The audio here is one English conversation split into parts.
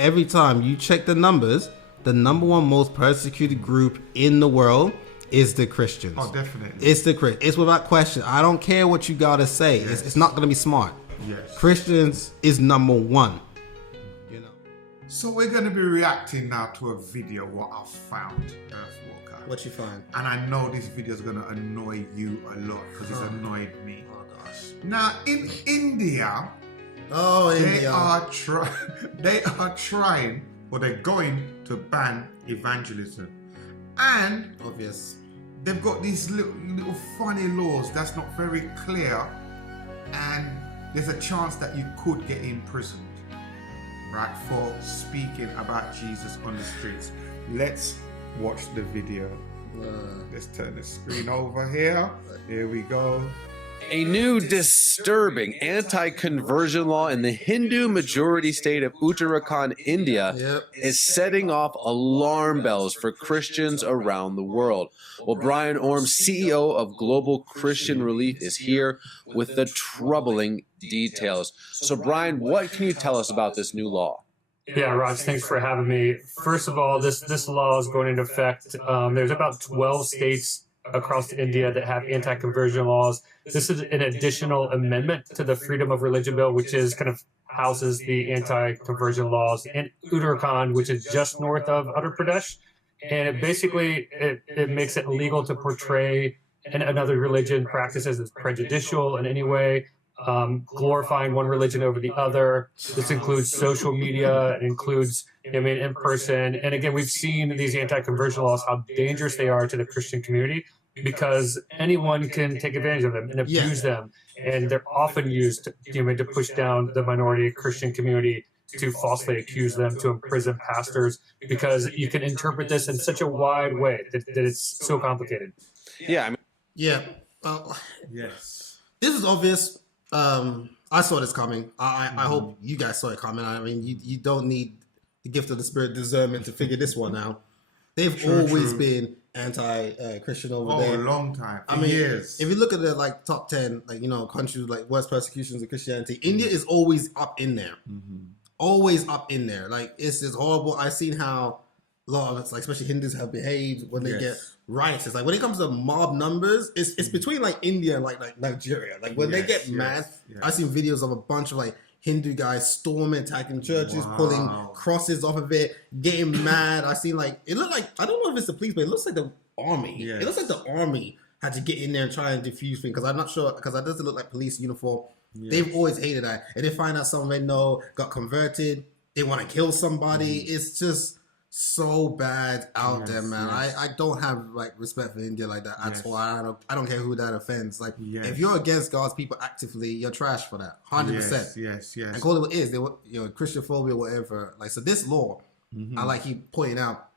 every time you check the numbers, the number one most persecuted group in the world is the Christians. Oh, definitely. It's the Christians. It's without question. I don't care what you gotta say. Yes. It's not gonna be smart. Yes. Christians is number one. You know. So we're going to be reacting now to a video what I found, Earthwalker. What you find? And I know this video is going to annoy you a lot because it's annoyed me. Oh gosh. Now in India, India. they are trying, or they're going to ban evangelism, and Obvious. they've got these little funny laws that's not very clear, and there's a chance that you could get imprisoned, right, for speaking about Jesus on the streets. Let's watch the video. Let's turn the screen over here. Here we go. A new disturbing anti-conversion law in the Hindu majority state of Uttarakhand, India, is setting off alarm bells for Christians around the world. Well, Brian Orme, CEO of Global Christian Relief, is here with the troubling details. So, Brian, what can you tell us about this new law? Yeah, Raj, thanks for having me. First of all, this law is going into effect. There's about 12 states across India that have anti-conversion laws. This is an additional amendment to the Freedom of Religion Bill, which is kind of houses the anti-conversion laws in Uttarakhand, which is just north of Uttar Pradesh. And it basically, it makes it illegal to portray another religion practices as prejudicial in any way, glorifying one religion over the other. This includes social media. It includes, in person. And again, we've seen these anti-conversion laws, how dangerous they are to the Christian community, because anyone can take advantage of them and abuse them. And they're often used to push down the minority Christian community, to falsely accuse them, to imprison pastors, because you can interpret this in such a wide way that it's so complicated. Yeah. Yes. This is obvious. I saw this coming. I hope you guys saw it coming. I mean, you don't need the gift of the Spirit discernment to figure this one out. They've always been anti-Christian over there. Oh, a long time. I mean, years. If you look at the top 10, countries like worst persecutions of Christianity, India is always up in there. Always up in there. Like, it's just horrible. I've seen how a lot of it's especially Hindus have behaved when they get riots. It's like when it comes to mob numbers, it's between India and like Nigeria. Like when they get mad, I've seen videos of a bunch of Hindu guys storming, attacking churches, pulling crosses off of it, getting mad. I seen it looked like, I don't know if it's the police, but it looks like the army. It looks like the army had to get in there and try and defuse things, because I'm not sure, because that doesn't look like police uniform. They've always hated that. And they find out someone they know got converted, they want to kill somebody. It's just so bad out there, man. I don't have respect for India like that at all. I don't care who that offends. If you're against God's people actively, you're trash for that. 100%. Yes. And call it what it is. They were, Christian phobia, whatever. So this law, I keep pointing out,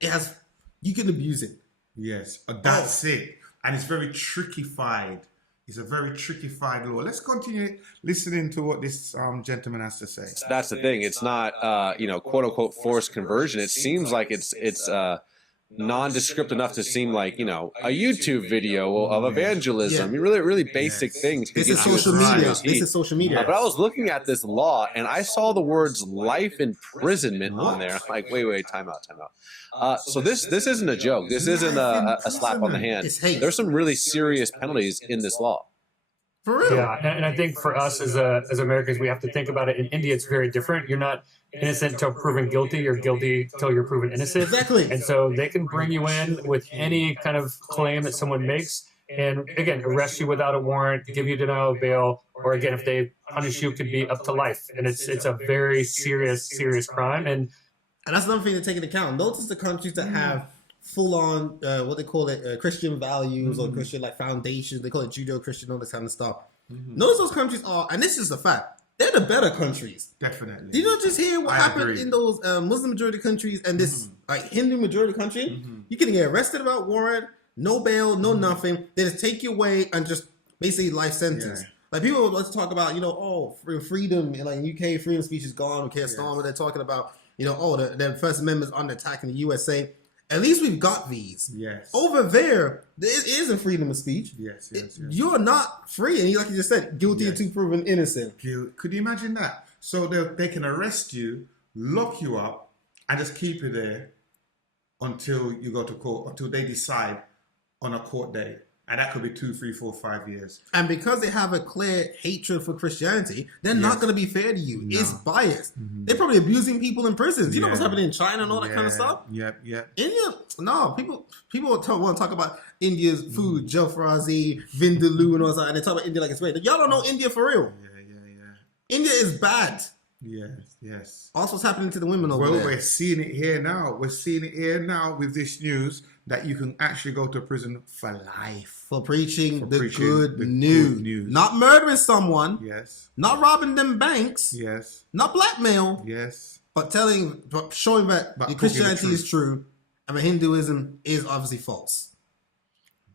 you can abuse it. Yes, that's it. And it's very trickified. It's a very trickified law. Let's continue listening to what this gentleman has to say. That's the thing. It's not, quote unquote, forced conversion. It seems like it's nondescript enough to seem like, a YouTube video of evangelism. Really basic things. This is social media. This is social media. But I was looking at this law and I saw the words life imprisonment on there. I'm like, wait, time out. So this isn't a joke. This isn't a slap on the hand. There's some really serious penalties in this law. For real. Yeah, and I think for us as Americans, we have to think about it. In India, it's very different. You're not innocent until proven guilty. You're guilty until you're proven innocent. Exactly. And so they can bring you in with any kind of claim that someone makes, and again, arrest you without a warrant, give you denial of bail, or again, if they punish you, could be up to life. And it's a very serious crime. And that's another thing to take into account. Notice the countries that have full-on, what they call it, Christian values or Christian foundations. They call it Judeo-Christian, all this kind of stuff. Notice those countries are, and this is the fact, they're the better countries. Definitely. Did you not just hear what happened in those Muslim majority countries and this Hindu majority country? You can get arrested without warrant, no bail, no nothing. They just take you away and just basically life sentence. People let's talk about, freedom in UK, freedom of speech is gone. We can't storm. They're talking about, the First Amendment's under attack in the USA. At least we've got these. Yes. Over there, it isn't freedom of speech. Yes. You're not free. And like you just said, guilty until proven innocent. Could you imagine that? So they can arrest you lock you up, and just keep you there until you go to court, until they decide on a court date. And that could be 2, 3, 4, 5 years. And because they have a clear hatred for Christianity, they're not going to be fair to you. No. It's biased. They're probably abusing people in prisons. You know what's happening in China and all that kind of stuff? Yep. India, no, people want to talk about India's food, jalfrezi, vindaloo and all that, and they talk about India like it's great. Y'all don't know India for real. Yeah. India is bad. Yes. Also, what's happening to the women over there? Well, we're seeing it here now. We're seeing it here now with this news that you can actually go to prison for life. For preaching the good news. Not murdering someone. Yes. Not robbing them banks. Yes. Not blackmail. Yes. But showing that the Christianity is true and the Hinduism is obviously false.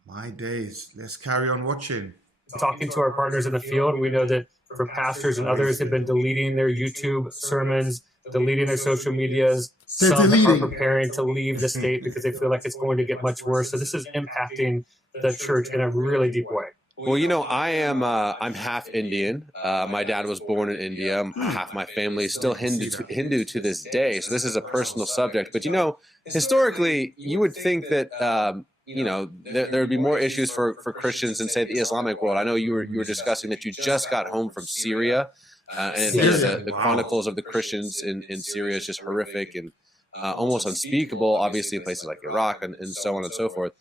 My days. Let's carry on watching. Talking to our partners in the field, we know that for pastors and others have been deleting their YouTube sermons, deleting their social medias. Some are preparing to leave the state because they feel like it's going to get much worse. So this is impacting the church in a really deep way. Well, you know, I'm half Indian. My dad was born in India. Half my family is still Hindu to this day. So this is a personal subject. But, you know, historically, you would think that, you know, there would be more issues for Christians than, say, the Islamic world. I know you were discussing that you just got home from Syria. And the chronicles of the Christians in Syria is just horrific and almost unspeakable, obviously, in places like Iraq and so on and so forth.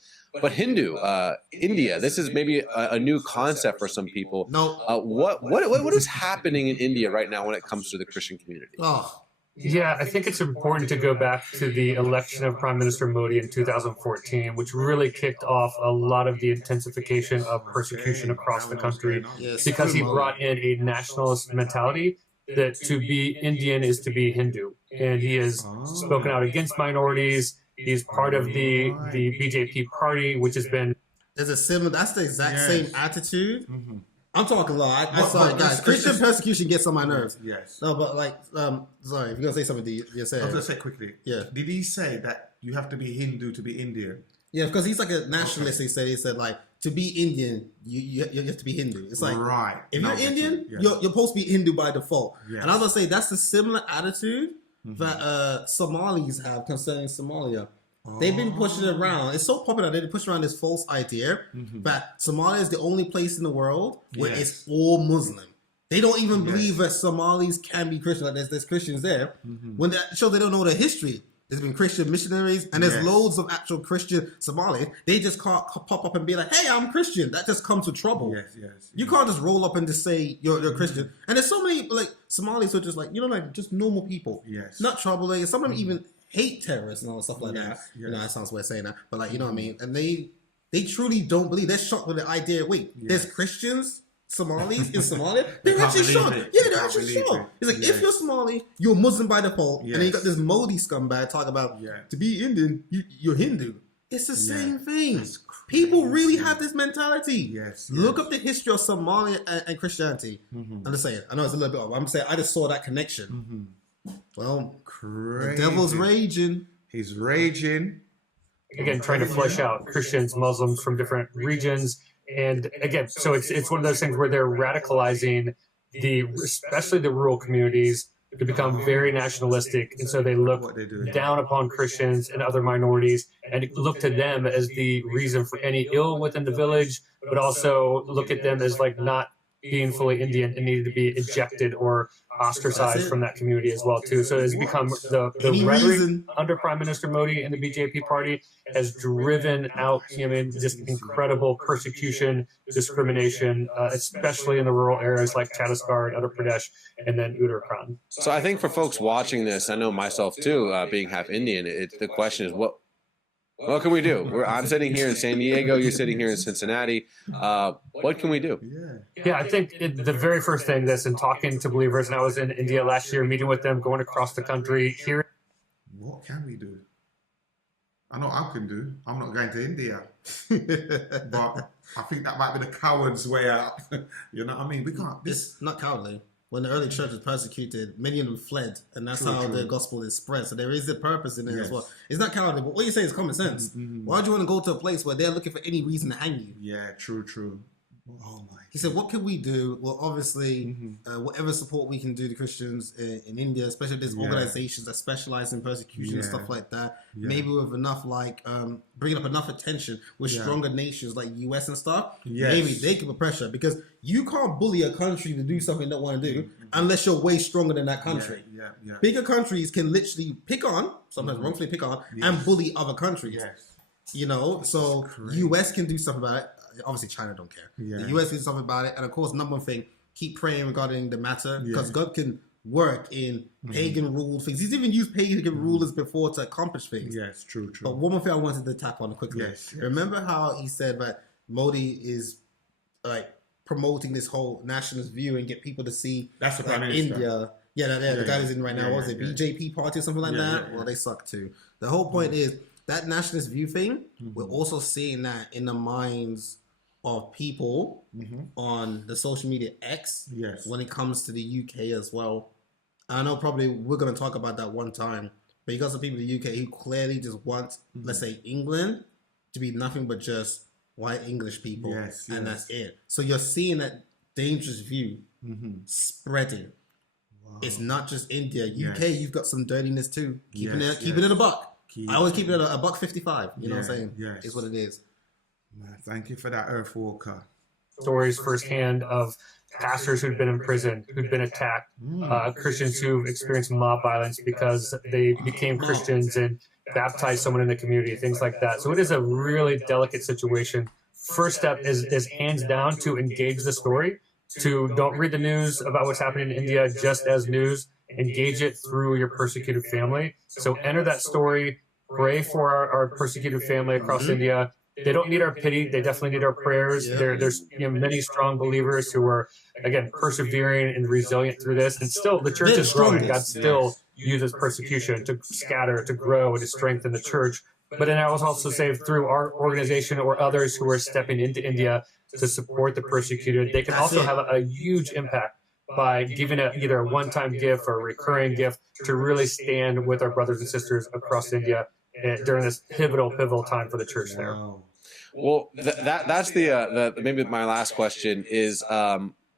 But India, this is maybe a new concept for some people. No. What is happening in India right now when it comes to the Christian community? Yeah, I think it's important to go back to the election of Prime Minister Modi in 2014, which really kicked off a lot of the intensification of persecution across the country because he brought in a nationalist mentality that to be Indian is to be Hindu. And he has spoken out against minorities. He's part of the BJP party, which has been... That's the exact same attitude. I'm talking a lot. I'm sorry, guys. Christian persecution gets on my nerves. Yes. No, but like, sorry, if you're going to say something, you're saying. I was going to say quickly. Yeah. Did he say that you have to be Hindu to be Indian? Yeah, because he's like a nationalist. He said like, to be Indian, you have to be Hindu. It's like, if you're Indian, you're supposed to be Hindu by default. Yes. And I was going to say, that's the similar attitude that Somalis have concerning Somalia. They've been pushing it around. It's so popular. They push around this false idea that Somalia is the only place in the world where it's all Muslim. They don't even believe that Somalis can be Christian. Like there's Christians there. When that shows they don't know the history. There's been Christian missionaries, and there's loads of actual Christian Somalis. They just can't pop up and be like, "Hey, I'm Christian." That just comes with trouble. You can't just roll up and just say you're Christian. And there's so many like Somalis who are just like like just normal people. Not troublemakers. Some of them even hate terrorists and all stuff like that. You know, that sounds weird saying that, but like, you know what I mean? And they truly don't believe. They're shocked with the idea, wait, there's Christians, Somalis in Somalia? They're actually shocked. Yeah, they're actually shocked. It's like, if you're Somali, you're Muslim by default, and then you got this Modi scumbag talk about, to be Indian, you're Hindu. It's the same thing. People really have this mentality. Look up the history of Somalia and Christianity. I'm just saying, I know it's a little bit off. I'm saying, I just saw that connection. Well, the devil's raging. He's raging. Again, trying to flesh out Christians, Muslims from different regions. And again, so it's one of those things where they're radicalizing especially the rural communities to become very nationalistic. And so they look down upon Christians and other minorities and look to them as the reason for any ill within the village, but also look at them as like not being fully Indian and needed to be ejected or ostracized from that community as well too. So it's become the rhetoric under Prime Minister Modi and the BJP party has driven out just incredible persecution, discrimination, especially in the rural areas like Chhattisgarh and Uttar Pradesh, and then Uttarakhand. So I think for folks watching this, I know myself too, being half Indian, the question is what can we do? I'm sitting here in San Diego. You're sitting here in Cincinnati. What can we do? Yeah, I think the very first thing that's in talking to believers, and I was in India last year, meeting with them, going across the country, hearing. What can we do? I know I can do. I'm not going to India. But I think that might be the coward's way out. You know what I mean? We can't. It's not cowardly. When the early church was persecuted, many of them fled, and that's how the gospel is spread. So there is a purpose in it as well. It's not cowardly, but what you say is common sense. Why do you want to go to a place where they're looking for any reason to hang you? Yeah, true. Oh my. He said, what can we do? Well, obviously, whatever support we can do to Christians in India, especially if there's organizations that specialize in persecution and stuff like that, maybe with enough, like, bringing up enough attention with stronger nations like US and stuff, maybe they can put pressure, because you can't bully a country to do something they don't want to do unless you're way stronger than that country. Bigger countries can literally pick on, sometimes wrongfully pick on, and bully other countries. You know, so US can do something about it. Obviously, China don't care. The US can do something about it. And of course, number one thing, keep praying regarding the matter, because God can work in pagan ruled things. He's even used pagan rulers before to accomplish things. Yes, true. But one more thing I wanted to tap on quickly. Remember how he said that Modi is like promoting this whole nationalist view and get people to see that's the like, India. The guy who's in right now, what was it, BJP party or something like that? Well, they suck too. The whole point is that nationalist view thing, we're also seeing that in the minds of people on the social media X when it comes to the UK as well. I know probably we're going to talk about that one time, but you got some people in the UK who clearly just want, let's say, England to be nothing but just white English people, and that's it. So you're seeing that dangerous view spreading. Wow. It's not just India. UK, you've got some dirtiness too. Keeping it a buck. I always keep it at a $1.55. You know what I'm saying? Is what it is. Man, thank you for that, Earthwalker. Stories firsthand of pastors who'd been in prison, who'd been attacked, Christians who've experienced mob violence because they became Christians and baptized someone in the community, things like that. So it is a really delicate situation. First step is hands down to engage the story, to don't read the news about what's happening in India just as news, engage it through your persecuted family. So enter that story, pray for our persecuted family across India. They don't need our pity. They definitely need our prayers. There's many strong believers who are, again, persevering and resilient through this. And still, the church is growing. God still uses persecution to scatter, to grow, and to strengthen the church. But then I was also say through our organization or others who are stepping into India to support the persecuted, they can also have a huge impact by giving either a one-time gift or a recurring gift to really stand with our brothers and sisters across India during this pivotal time for the church there. Well, that's the maybe my last question is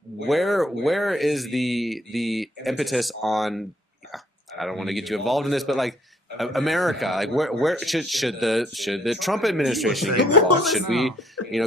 where is the impetus on? I don't want to get you involved in this, but like America, like where should the Trump administration get involved? Should we,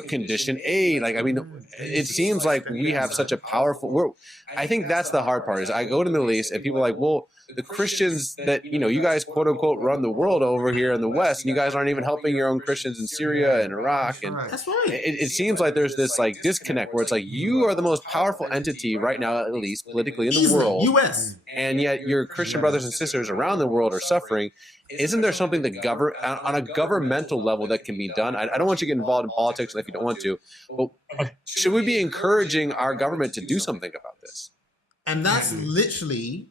condition aid? Like, I mean, it seems like we have such a powerful. I think that's the hard part. Is I go to the Middle East and people are like, well, the Christians that you guys quote unquote run the world over here in the West, and you guys aren't even helping your own Christians in Syria and Iraq, and that's right. It seems like there's this like disconnect where it's like you are the most powerful entity right now, at least politically in the world, U.S. and yet your Christian brothers and sisters around the world are suffering. Isn't there something that on a governmental level that can be done? I don't want you to get involved in politics if you don't want to, but should we be encouraging our government to do something about this? And that's literally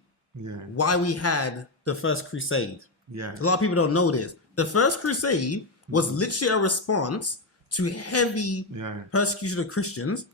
why we had the First Crusade. A lot of people don't know this. The First Crusade was literally a response to heavy persecution of Christians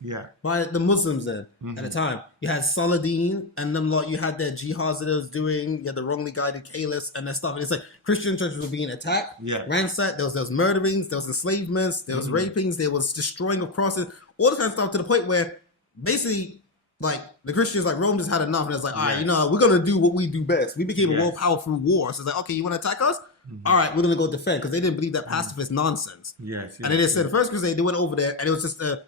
by the Muslims then at the time. You had Saladin and them lot, you had their jihads that they was doing, you had the wrongly guided caliphs and that stuff. And it's like Christian churches were being attacked, ransacked, there was murderings, there was enslavements, there was rapings, there was destroying of crosses, all this kind of stuff, to the point where basically like the Christians, like Rome just had enough, and it's like, all right, we're gonna do what we do best. We became a world power through war. So it's like, okay, you want to attack us? All right, we're gonna go defend, because they didn't believe that pacifist nonsense. And then they said the First Crusade, they went over there, and it was just a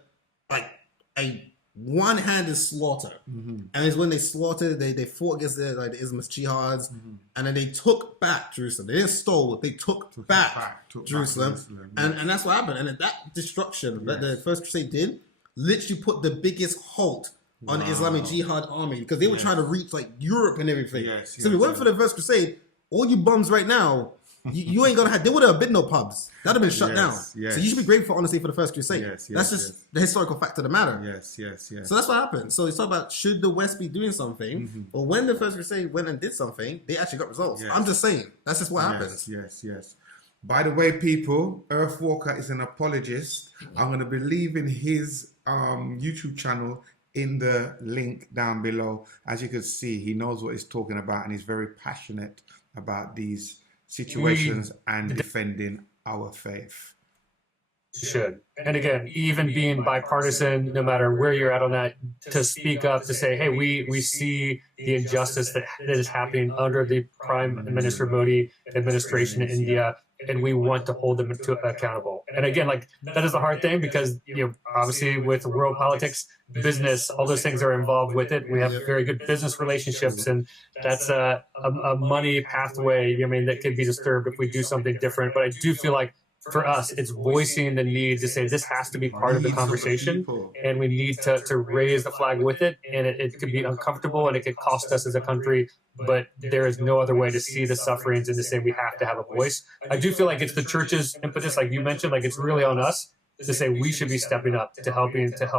one-handed slaughter. And it's when they slaughtered, they fought against the Islamist jihads, and then they took back Jerusalem. They didn't stole, they took back Jerusalem, and that's what happened. And that destruction that the First Crusade did literally put the biggest halt on the Islamic Jihad army, because they were trying to reach like Europe and everything. So if we went for the First Crusade, all you bums right now, you ain't gonna have. There would have been no pubs. That'd have been shut down. So you should be grateful, honestly, for the First Crusade. That's just the historical fact of the matter. So that's what happened. So it's all about, should the West be doing something? But when the First Crusade went and did something, they actually got results. I'm just saying, that's just what happens. By the way, people, Earthwalker is an apologist. I'm going to be leaving his YouTube channel in the link down below. As you can see, he knows what he's talking about, and he's very passionate about these situations and defending our faith. should. And again, even being bipartisan, no matter where you're at on that, to speak up, to say, hey, we see the injustice that is happening under the Prime Minister Modi administration in India, and we want to hold them accountable. And again, like, that is the hard thing, because, obviously with world politics, business, all those things are involved with it. We have very good business relationships, and that's a money pathway, that could be disturbed if we do something different. But I do feel like, for us, it's voicing the need to say this has to be part of the conversation, and we need to raise the flag with it. And it could be uncomfortable, and it could cost us as a country, but there is no other way to see the sufferings and to say we have to have a voice. I do feel like it's the church's impetus, like you mentioned, like it's really on us to say we should be stepping up to help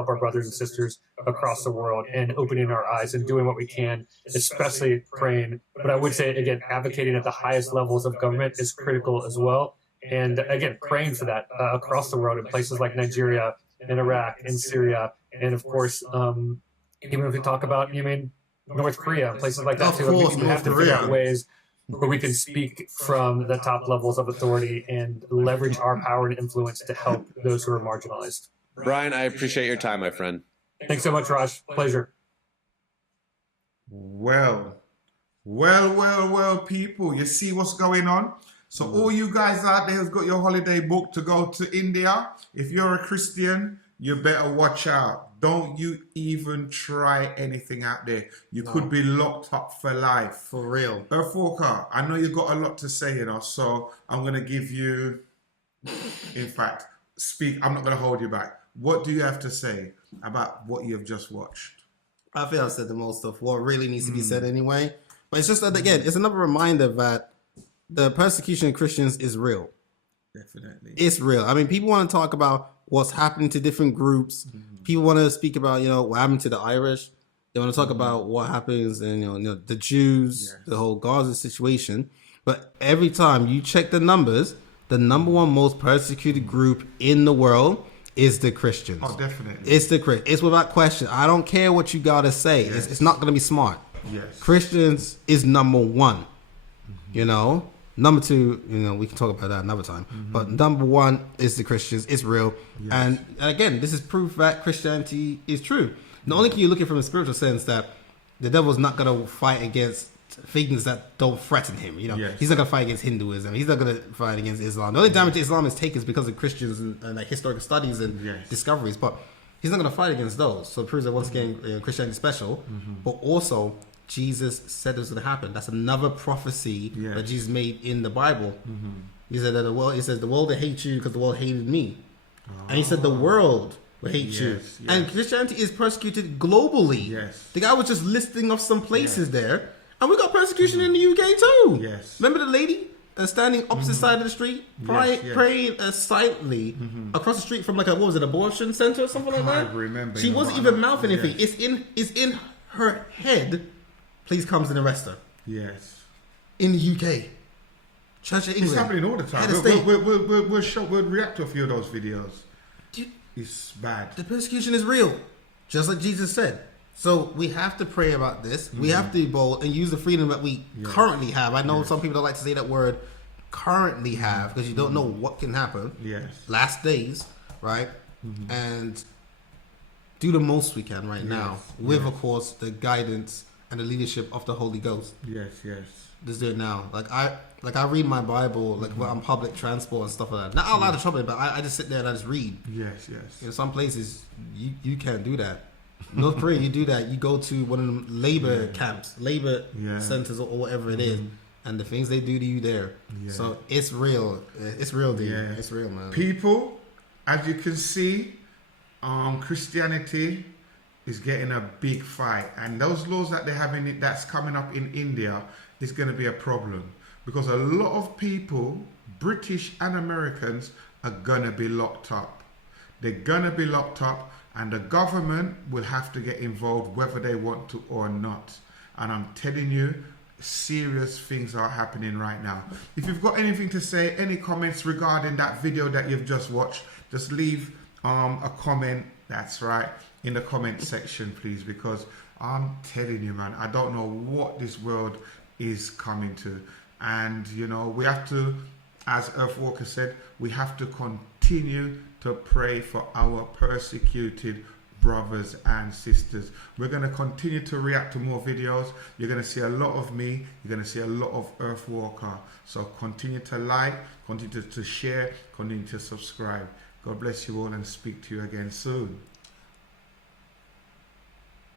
our brothers and sisters across the world and opening our eyes and doing what we can, especially praying. But I would say, again, advocating at the highest levels of government is critical as well. And again, praying for that across the world in places like Nigeria and Iraq and Syria. And of course, even if we talk about, North Korea, places like that too. We have to figure out ways where we can speak from the top levels of authority and leverage our power and influence to help those who are marginalized. Brian, I appreciate your time, my friend. Thanks so much, Raj. Pleasure. Well, people, you see what's going on? So all you guys out there who's got your holiday booked to go to India, if you're a Christian, you better watch out. Don't you even try anything out there. You could be locked up for life. For real. Earth Walker, I know you've got a lot to say, so I'm going to give you, in fact, speak. I'm not going to hold you back. What do you have to say about what you have just watched? I feel I've said the most of what really needs to be said anyway. But it's just that, again, it's another reminder that the persecution of Christians is real. Definitely. It's real. I mean, people want to talk about what's happening to different groups. People want to speak about, what happened to the Irish. They want to talk about what happens in, the Jews, the whole Gaza situation. But every time you check the numbers, the number one most persecuted group in the world is the Christians. Oh, definitely. It's the Christians. It's without question. I don't care what you got to say. Yes. It's not going to be smart. Yes. Christians is number one. Number two, we can talk about that another time. But number one is the Christians. It's real. Yes. And again, this is proof that Christianity is true. Not only can you look at it from a spiritual sense that the devil's not going to fight against things that don't threaten him. Yes. He's not going to fight against Hinduism. He's not going to fight against Islam. The only damage Islam has taken is because of Christians and like historical studies and discoveries. But he's not going to fight against those. So it proves that once again, Christianity is special. But also, Jesus said it was going to happen. That's another prophecy that Jesus made in the Bible. He said that the world will hate you because the world hated me. And he said the world will hate you. And Christianity is persecuted globally. The guy was just listing off some places there. And we got persecution in the UK too. Remember the lady standing opposite side of the street, praying silently across the street from abortion center or something like that? Remember, she wasn't even mouthing anything. It's in her head. Police comes and arrest her. In the UK. Church of England. It's happening all the time. We'll show, we'll react to a few of those videos. It's bad. The persecution is real. Just like Jesus said. So we have to pray about this. We have to be bold and use the freedom that we currently have. I know some people don't like to say that word currently have because you don't know what can happen. Last days, right? And do the most we can right now with, of course, the guidance and the leadership of the Holy Ghost. Just do it now. Like I read my Bible when I'm public transport and stuff like that. Not out loud to trouble, but I just sit there and I just read. In some places you can't do that. North Korea, you do that. You go to one of them labor camps, labor centers, or whatever it is, and the things they do to you there. So it's real. It's real, dude. It's real, man. People, as you can see, Christianity is getting a big fight, and those laws that they have in it that's coming up in India is going to be a problem because a lot of people, British and Americans, are going to be locked up. They're going to be locked up, and the government will have to get involved whether they want to or not. And I'm telling you, serious things are happening right now. If you've got anything to say, any comments regarding that video that you've just watched, just leave a comment. That's right, in the comment section, please, because I'm telling you, man, I don't know what this world is coming to. And we have to, as Earth Walker said, we have to continue continue to pray for our persecuted brothers and sisters. We're going to continue to react to more videos. You're going to see a lot of me. You're going to see a lot of Earthwalker. So continue to like, continue to share, continue to subscribe. God bless you all and speak to you again soon.